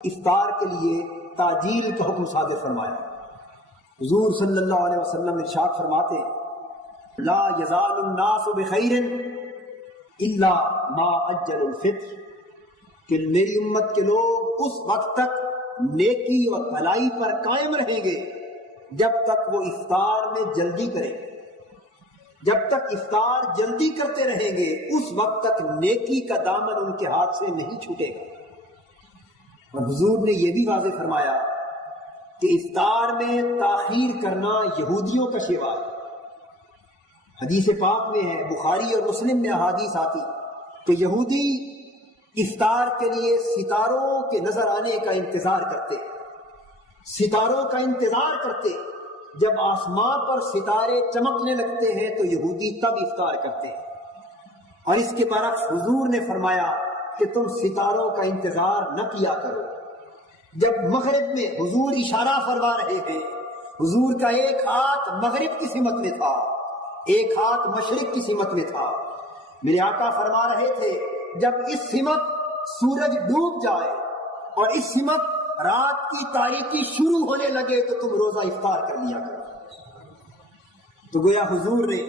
افطار کے لیے تاجیل کا حکم صادر فرمایا۔ حضور صلی اللہ علیہ وسلم ارشاد فرماتے لا یزال الناس بخیر الا ما اجل الفطر، کہ میری امت کے لوگ اس وقت تک نیکی اور بھلائی پر قائم رہیں گے جب تک وہ افطار میں جلدی کریں گے۔ جب تک افطار جلدی کرتے رہیں گے اس وقت تک نیکی کا دامن ان کے ہاتھ سے نہیں چھوٹے گا۔ اور حضور نے یہ بھی واضح فرمایا کہ افطار میں تاخیر کرنا یہودیوں کا شیوا ہے۔ حدیث پاک میں ہے، بخاری اور مسلم میں احادیث آتی کہ یہودی افطار کے لیے ستاروں کے نظر آنے کا انتظار کرتے، ستاروں کا انتظار کرتے۔ جب آسمان پر ستارے چمکنے لگتے ہیں تو یہودی تب افطار کرتے ہیں۔ اور اس کے برعکس حضور نے فرمایا کہ تم ستاروں کا انتظار نہ کیا کرو۔ جب مغرب میں حضور اشارہ فرما رہے ہیں، حضور کا ایک ہاتھ مغرب کی سمت میں تھا، ایک ہاتھ مشرق کی سمت میں تھا۔ میرے آقا فرما رہے تھے جب اس سمت سورج ڈوب جائے اور اس سمت رات کی تاریکی شروع ہونے لگے تو تم روزہ افطار کر لیا کرو۔ تو گویا حضور نے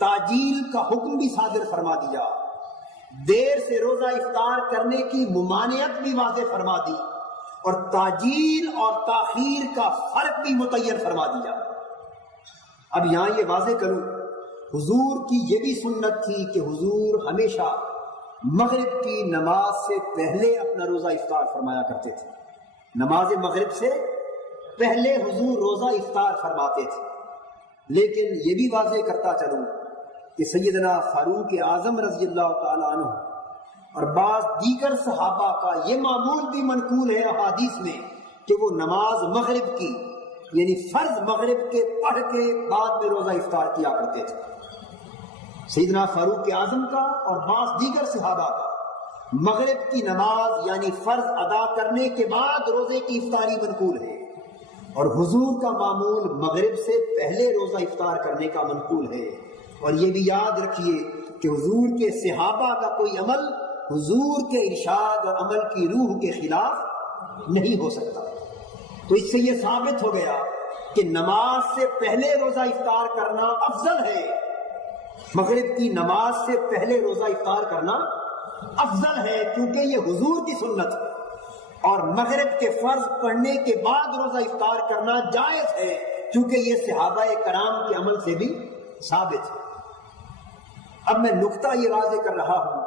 تاجیل کا حکم بھی صادر فرما دیا، دیر سے روزہ افطار کرنے کی ممانعت بھی واضح فرما دی، اور تاجیل اور تاخیر کا فرق بھی متعین فرما دیا۔ اب یہاں یہ واضح کروں، حضور کی یہ بھی سنت تھی کہ حضور ہمیشہ مغرب کی نماز سے پہلے اپنا روزہ افطار فرمایا کرتے تھے۔ نماز مغرب سے پہلے حضور روزہ افطار فرماتے تھے۔ لیکن یہ بھی واضح کرتا چلوں کہ سیدنا فاروق اعظم رضی اللہ تعالیٰ عنہ اور بعض دیگر صحابہ کا یہ معمول بھی منقول ہے احادیث میں کہ وہ نماز مغرب کی یعنی فرض مغرب کے پڑھ کے بعد میں روزہ افطار کیا کرتے تھے۔ سیدنا فاروق اعظم کا اور بعض دیگر صحابہ کا مغرب کی نماز یعنی فرض ادا کرنے کے بعد روزے کی افطاری منقول ہے، اور حضور کا معمول مغرب سے پہلے روزہ افطار کرنے کا منقول ہے۔ اور یہ بھی یاد رکھیے کہ حضور کے صحابہ کا کوئی عمل حضور کے ارشاد اور عمل کی روح کے خلاف نہیں ہو سکتا۔ تو اس سے یہ ثابت ہو گیا کہ نماز سے پہلے روزہ افطار کرنا افضل ہے، مغرب کی نماز سے پہلے روزہ افطار کرنا افضل ہے، کیونکہ یہ حضور کی سنت ہے، اور مغرب کے فرض پڑھنے کے بعد روزہ افطار کرنا جائز ہے، کیونکہ یہ صحابہ کرام کے عمل سے بھی ثابت ہے۔ اب میں نقطہ یہ واضح کر رہا ہوں،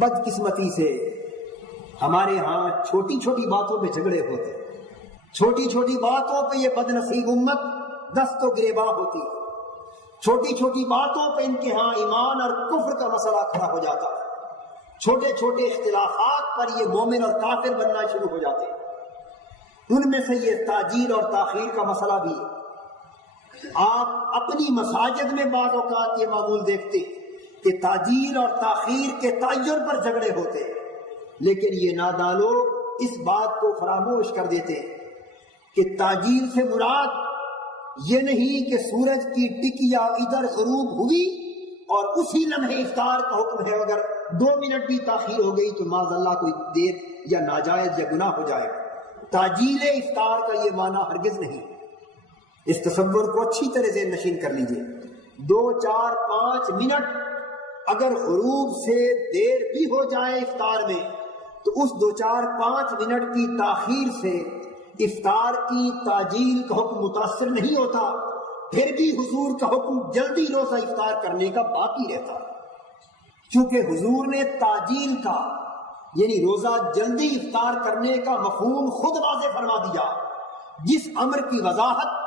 بدقسمتی سے ہمارے ہاں چھوٹی چھوٹی باتوں پہ جھگڑے ہوتے، چھوٹی چھوٹی باتوں پہ یہ بد نصیب امت دست و گریباں ہوتی، چھوٹی چھوٹی باتوں پہ ان کے ہاں ایمان اور کفر کا مسئلہ کھڑا ہو جاتا ہے، چھوٹے چھوٹے اختلافات پر یہ مومن اور کافر بننا شروع ہو جاتے ہیں۔ ان میں سے یہ تاجیل اور تاخیر کا مسئلہ بھی ہے۔ آپ اپنی مساجد میں بعض اوقات یہ معمول دیکھتے کہ تاجیل اور تاخیر کے تعین پر جھگڑے ہوتے، لیکن یہ نادان لوگ اس بات کو فراموش کر دیتے کہ تاجیل سے مراد یہ نہیں کہ سورج کی ٹکیا ادھر غروب ہوئی اور اسی لمحے افطار کا حکم ہے، اگر 2 منٹ بھی تاخیر ہو گئی تو معاذ اللہ کوئی دیر یا ناجائز یا گناہ ہو جائے گا۔ تاجیل افطار کا یہ معنی ہرگز نہیں۔ اس تصور کو اچھی طرح ذہن نشین کر لیجئے، 2 4 5 منٹ اگر غروب سے دیر بھی ہو جائے افطار میں تو اس 2 4 5 منٹ کی تاخیر سے افطار کی تاجیل کا حکم متاثر نہیں ہوتا، پھر بھی حضور کا حکم جلدی روزہ افطار کرنے کا باقی رہتا، کیونکہ حضور نے تاجیل کا یعنی روزہ جلدی افطار کرنے کا مفہوم خود واضح فرما دیا۔ جس امر کی وضاحت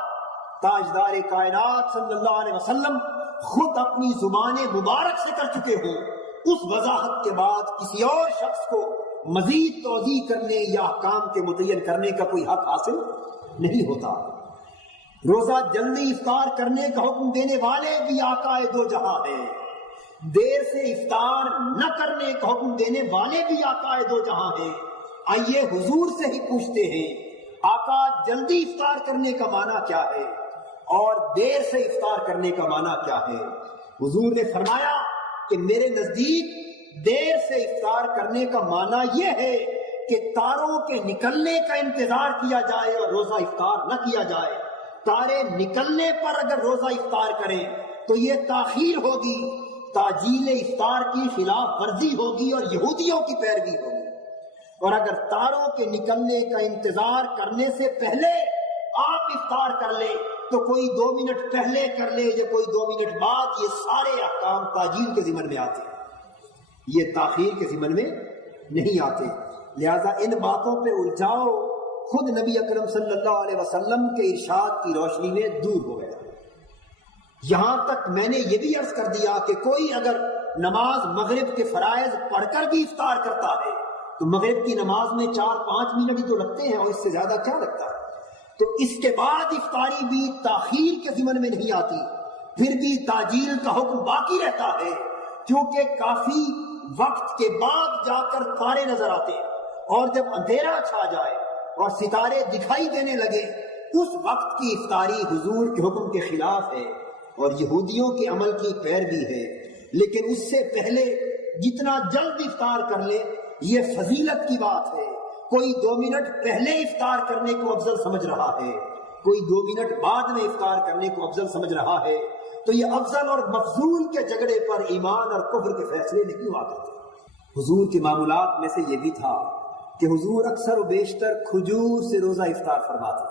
تاجدار کائنات صلی اللہ علیہ وسلم خود اپنی زبان مبارک سے کر چکے ہوں، اس وضاحت کے بعد کسی اور شخص کو مزید توضیح کرنے یا احکام کے متعین کرنے کا کوئی حق حاصل نہیں ہوتا۔ روزہ جلدی افطار کرنے کا حکم دینے والے بھی آقا دو جہاں ہیں، دیر سے افطار نہ کرنے کا حکم دینے والے بھی آقا دو جہاں ہیں۔ آئیے حضور سے ہی پوچھتے ہیں، آقا جلدی افطار کرنے کا معنی کیا ہے اور دیر سے افطار کرنے کا معنی کیا ہے؟ حضور نے فرمایا کہ میرے نزدیک دیر سے افطار کرنے کا معنی یہ ہے کہ تاروں کے نکلنے کا انتظار کیا جائے اور روزہ افطار نہ کیا جائے. تارے نکلنے پر اگر روزہ افطار کریں تو یہ تاخیر ہوگی، تاجیل افطار کی خلاف ورزی ہوگی اور یہودیوں کی پیروی ہوگی. اور اگر تاروں کے نکلنے کا انتظار کرنے سے پہلے آپ افطار کر لیں تو کوئی 2 منٹ پہلے کر لے یا کوئی 2 منٹ بعد، یہ سارے احکام تاجیل کے ضمن میں آتے ہیں، یہ تاخیر کے ضمن میں نہیں آتے. لہذا ان باتوں پہ الجھاؤ خود نبی اکرم صلی اللہ علیہ وسلم کے ارشاد کی روشنی میں دور ہو گیا. یہاں تک میں نے یہ بھی عرض کر دیا کہ کوئی اگر نماز مغرب کے فرائض پڑھ کر بھی افطار کرتا ہے تو مغرب کی نماز میں 4-5 منٹ ہی تو لگتے ہیں، اور اس سے زیادہ کیا لگتا ہے. تو اس کے بعد افطاری بھی تاخیر کے ضمن میں نہیں آتی، پھر بھی تاجیل کا حکم باقی رہتا ہے، کیونکہ کافی وقت کے بعد جا کر تارے نظر آتے ہیں، اور جب اندھیرا چھا جائے اور ستارے دکھائی دینے لگے اس وقت کی افطاری حضور کے حکم کے خلاف ہے اور یہودیوں کے عمل کی پیروی ہے. لیکن اس سے پہلے جتنا جلد افطار کر لے یہ فضیلت کی بات ہے. کوئی 2 منٹ پہلے افطار کرنے کو افضل سمجھ رہا ہے، کوئی 2 منٹ بعد میں افطار کرنے کو افضل سمجھ رہا ہے، تو یہ افضل اور مفضول کے جھگڑے پر ایمان اور کفر کے فیصلے نہیں ہوا کرتے. حضور کے معمولات میں سے یہ بھی تھا کہ حضور اکثر و بیشتر کھجور سے روزہ افطار فرماتے.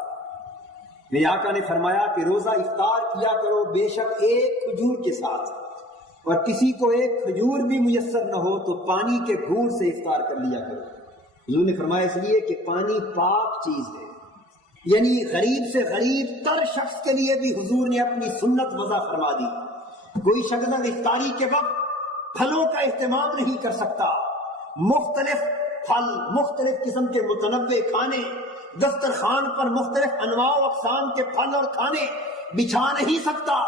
میرے آقا نے فرمایا کہ روزہ افطار کیا کرو بے شک ایک کھجور کے ساتھ، اور کسی کو ایک کھجور بھی میسر نہ ہو تو پانی کے گھونٹ سے افطار کر لیا کرو. حضور نے فرمایا اس لیے کہ پانی پاک چیز ہے، یعنی غریب سے غریب تر شخص کے لیے بھی حضور نے اپنی سنت وضع فرما دی. کوئی شخص افطاری کے وقت پھلوں کا اہتمام نہیں کر سکتا، مختلف پھل، مختلف قسم کے متنوع کھانے، دسترخوان پر مختلف انواع و اقسام کے پھل اور کھانے بچھا نہیں سکتا،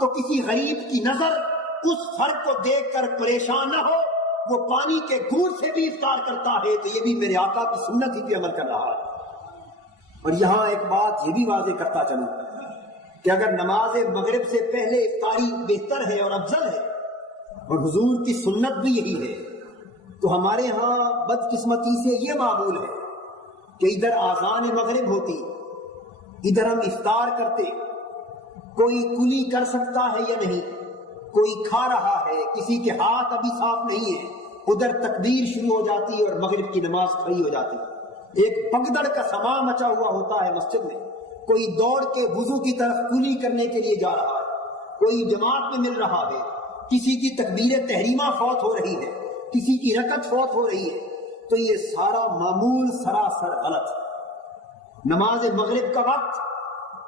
تو کسی غریب کی نظر اس فرق کو دیکھ کر پریشان نہ ہو، وہ پانی کے گھونٹ سے بھی افطار کرتا ہے تو یہ بھی میرے آقا کی سنت ہی پہ عمل کر رہا ہے. اور یہاں ایک بات یہ بھی واضح کرتا چلوں کہ اگر نماز مغرب سے پہلے افطاری بہتر ہے اور افضل ہے اور حضور کی سنت بھی یہی ہے، تو ہمارے ہاں بدقسمتی سے یہ معمول ہے کہ ادھر آذان مغرب ہوتی، ادھر ہم افطار کرتے. کوئی کلی کر سکتا ہے یا نہیں، کوئی کھا رہا ہے، کسی کے ہاتھ ابھی صاف نہیں ہے، ادھر تکبیر شروع ہو جاتی اور مغرب کی نماز کھڑی ہو جاتی. ایک بگدڑ کا سما مچا ہوا ہوتا ہے مسجد میں، کوئی دوڑ کے وضو کی طرف کلی کرنے کے لیے جا رہا ہے، کوئی جماعت میں مل رہا ہے، کسی کی تکبیر تحریمہ فوت ہو رہی ہے، کسی کی رکعت فوت ہو رہی ہے، تو یہ سارا معمول سراسر غلط ہے. نماز مغرب کا وقت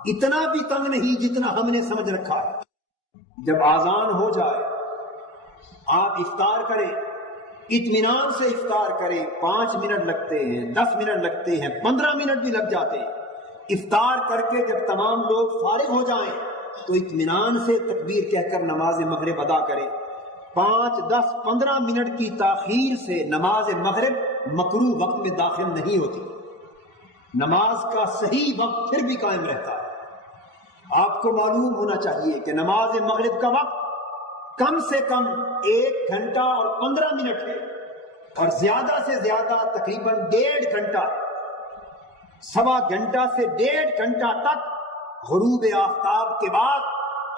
اتنا بھی تنگ نہیں جتنا ہم نے سمجھ رکھا ہے. جب آذان ہو جائے آپ افطار کریں، اطمینان سے افطار کریں. 5 منٹ لگتے ہیں، 10 منٹ لگتے ہیں، 15 منٹ بھی لگ جاتے ہیں. افطار کر کے جب تمام لوگ فارغ ہو جائیں تو اطمینان سے تکبیر کہہ کر نماز مغرب ادا کریں. 5, 10, 15 منٹ کی تاخیر سے نماز مغرب مکروہ وقت میں داخل نہیں ہوتی. نماز کا صحیح وقت پھر بھی قائم رہتا ہے. آپ کو معلوم ہونا چاہیے کہ نماز مغرب کا وقت کم سے کم 1 گھنٹہ اور 15 منٹ ہے، اور زیادہ سے زیادہ تقریباً 1.5 گھنٹہ، 1.25 گھنٹہ سے 1.5 گھنٹہ تک غروب آفتاب کے بعد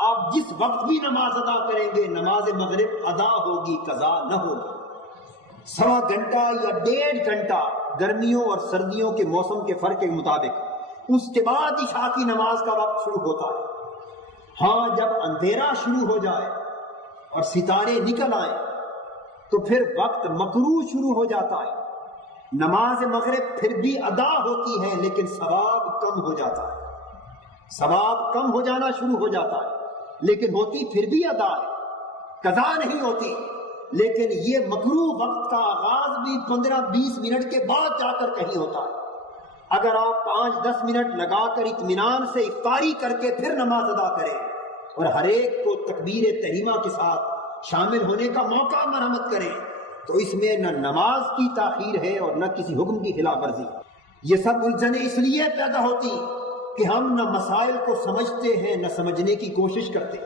آپ جس وقت بھی نماز ادا کریں گے نماز مغرب ادا ہوگی، قضا نہ ہوگی. 1.25 گھنٹہ یا 1.5 گھنٹہ گرمیوں اور سردیوں کے موسم کے فرق کے مطابق، اس کے بعد عشاء کی نماز کا وقت شروع ہوتا ہے. ہاں جب اندھیرا شروع ہو جائے اور ستارے نکل آئیں تو پھر وقت مکروہ شروع ہو جاتا ہے. نماز مغرب پھر بھی ادا ہوتی ہے لیکن ثواب کم ہو جاتا ہے. ثواب کم ہو جانا شروع ہو جاتا ہے لیکن ہوتی پھر بھی ادا ہے، قضا نہیں ہوتی. لیکن یہ مکروہ وقت کا آغاز بھی 15-20 منٹ کے بعد جا کر کہیں ہوتا ہے. اگر آپ 5-10 منٹ لگا کر اطمینان سے افطاری کر کے پھر نماز ادا کریں اور ہر ایک کو تکبیر تحریمہ کے ساتھ شامل ہونے کا موقع مرحمت کریں تو اس میں نہ نماز کی تاخیر ہے اور نہ کسی حکم کی خلاف ورزی. یہ سب الجھنیں اس لیے پیدا ہوتی کہ ہم نہ مسائل کو سمجھتے ہیں نہ سمجھنے کی کوشش کرتے.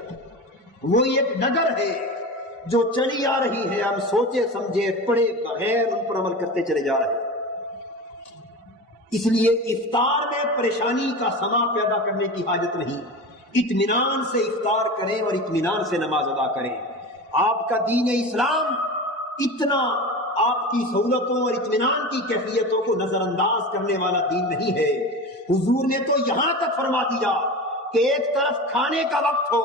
وہ ایک ڈگر ہے جو چلی آ رہی ہے، ہم سوچے سمجھے پڑھے بغیر ان پر عمل کرتے چلے جا رہے ہیں. اس لیے افطار میں پریشانی کا سما پیدا کرنے کی حاجت نہیں، اطمینان سے افطار کریں اور اطمینان سے نماز ادا کریں۔ آپ کا دین اسلام اتنا آپ کی سہولتوں اور اطمینان کی کیفیتوں کو نظر انداز کرنے والا دین نہیں ہے۔ حضور نے تو یہاں تک فرما دیا کہ ایک طرف کھانے کا وقت ہو،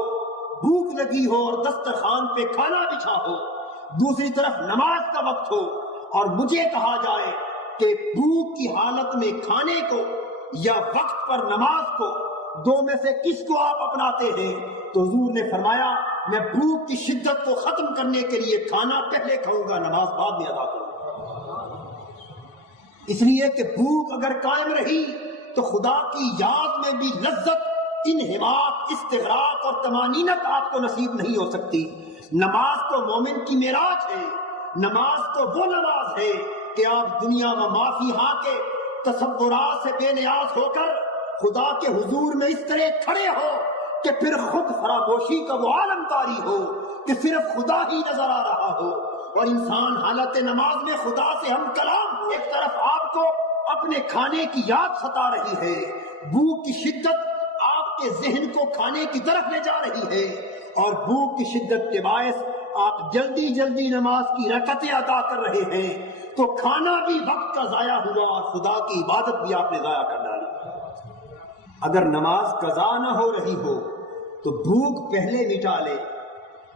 بھوک لگی ہو اور دسترخوان پہ کھانا بچھا ہو، دوسری طرف نماز کا وقت ہو اور مجھے کہا جائے کہ بھوک کی حالت میں کھانے کو یا وقت پر نماز کو، دو میں سے کس کو آپ اپناتے ہیں؟ تو حضور نے فرمایا میں بھوک کی شدت کو ختم کرنے کے لیے کھانا پہلے کھاؤں گا، نماز بعد میں ادا کروں گا۔ اس لیے کہ بھوک اگر قائم رہی تو خدا کی یاد میں بھی لذت، انہماک، استغراق اور طمانینت آپ کو نصیب نہیں ہو سکتی۔ نماز تو مومن کی معراج ہے، نماز تو وہ نماز ہے کہ آپ دنیا و ما فیہا کے تصورات سے بے نیاز ہو کر خدا کے حضور میں اس طرح کھڑے ہو کہ پھر خود فراموشی کا وہ عالم طاری ہو کہ صرف خدا ہی نظر آ رہا ہو، اور انسان حالت نماز میں خدا سے ہم کلام ہو۔ ایک طرف آپ کو اپنے کھانے کی یاد ستا رہی ہے، بھوک کی شدت آپ کے ذہن کو کھانے کی طرف لے جا رہی ہے، اور بھوک کی شدت کے باعث آپ جلدی جلدی نماز کی رکعتیں ادا کر رہے ہیں، تو کھانا بھی وقت کا ضائع ہوا اور خدا کی عبادت بھی آپ نے ضائع کر ڈالی۔ اگر نماز قضا نہ ہو رہی ہو تو بھوک پہلے مٹا لے،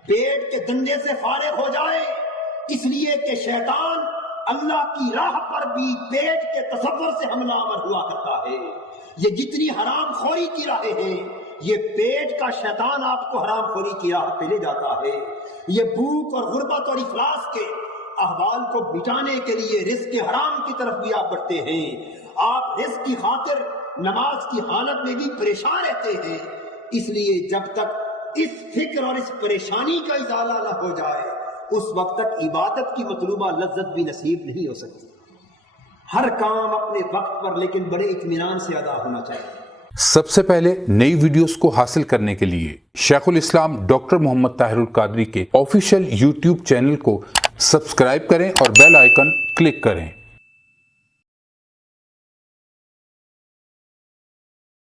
پیٹ کے دندے سے فارغ ہو جائے، اس لیے کہ شیطان اللہ کی راہ پر بھی پیٹ کے تصور سے حملہ آور ہوا کرتا ہے۔ یہ جتنی حرام خوری کی راہیں ہیں، یہ پیٹ کا شیطان آپ کو حرام خوری کی راہ پہ لے جاتا ہے۔ یہ بھوک اور غربت اور افلاس کے احوال کو مٹانے کے لیے رزق حرام کی طرف بھی آپ بڑھتے ہیں۔ آپ رزق کی خاطر نماز کی حالت میں بھی پریشان رہتے ہیں، اس لیے جب تک اس فکر اور اس پریشانی کا ازالہ نہ ہو جائے اس وقت تک عبادت کی مطلوبہ لذت بھی نصیب نہیں ہو سکتی۔ ہر کام اپنے وقت پر لیکن بڑے اطمینان سے ادا ہونا چاہیے۔ سب سے پہلے نئی ویڈیوز کو حاصل کرنے کے لیے شیخ الاسلام ڈاکٹر محمد طاہر القادری کے آفیشیل یوٹیوب چینل کو سبسکرائب کریں اور بیل آئیکن کلک کریں۔